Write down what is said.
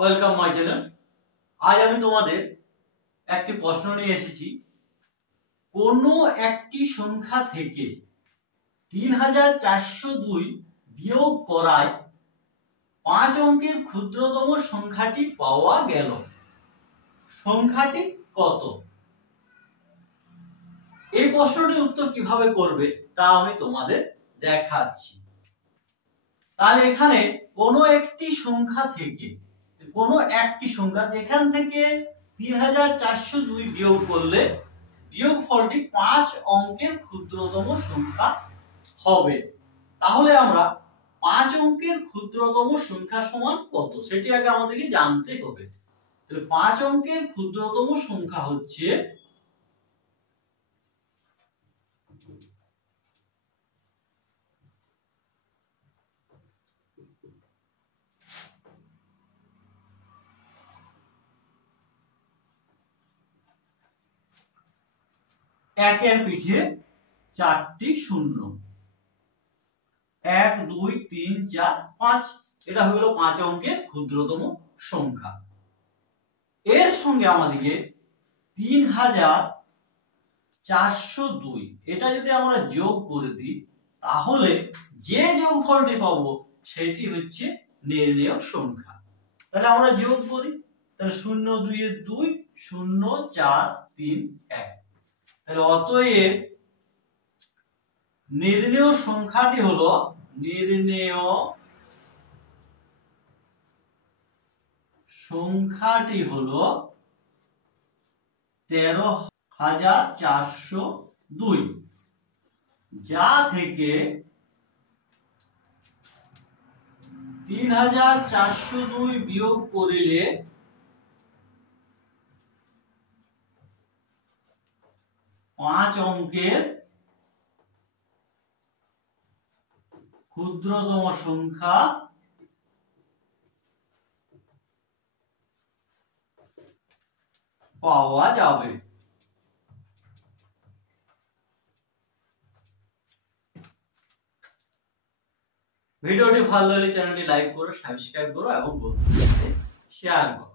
Welcome my channel. আজ আমি তোমাদের একটি প্রশ্ন নিয়ে এসেছি। কোনো একটি সংখ্যা থেকে 3402 বিয়োগ করায় 5 অঙ্কের ক্ষুদ্রতম সংখ্যাটি পাওয়া গেল। সংখ্যাটি কত? এই প্রশ্নটির উত্তর কিভাবে করবে তা আমি তোমাদের দেখাচ্ছি। তাহলে এখানে কোনো একটি সংখ্যা থেকে যেখান থেকে 3402 বিয়োগ করলে বিয়োগফলটি 5 অঙ্কের ক্ষুদ্রতম সংখ্যা হবে। তাহলে আমরা 5 অঙ্কের ক্ষুদ্রতম সংখ্যা সমান কত সেটি আগে আমাদেরকে জানতে হবে। তাহলে 5 অঙ্কের ক্ষুদ্রতম সংখ্যা হচ্ছে একের পিঠে 4টি শূন্য, 1 2 3 4 5। এটা হলো 5 অঙ্কের ক্ষুদ্রতম সংখ্যা। এর সঙ্গে আমাদেরকে 3402 এটা যদি আমরা যোগ করে দিই তাহলে যে যোগফলটি পাবো সেটি হচ্ছে নির্ণেয় সংখ্যা। তাহলে আমরা যোগ করি। তাহলে 0 2 এর 2 0 4 3 1। তাহলে অতএব নির্ণেয় সংখ্যাটি হলো 13402, যা থেকে 3402 বিয়োগ করিলে 5 অঙ্কের ক্ষুদ্রতম সংখ্যা পাওয়া যাবে। ভিডিওটি ভালো লাগলে চ্যানেলটি লাইক করো, সাবস্ক্রাইব করো এবং বন্ধুদের সাথে শেয়ার করো।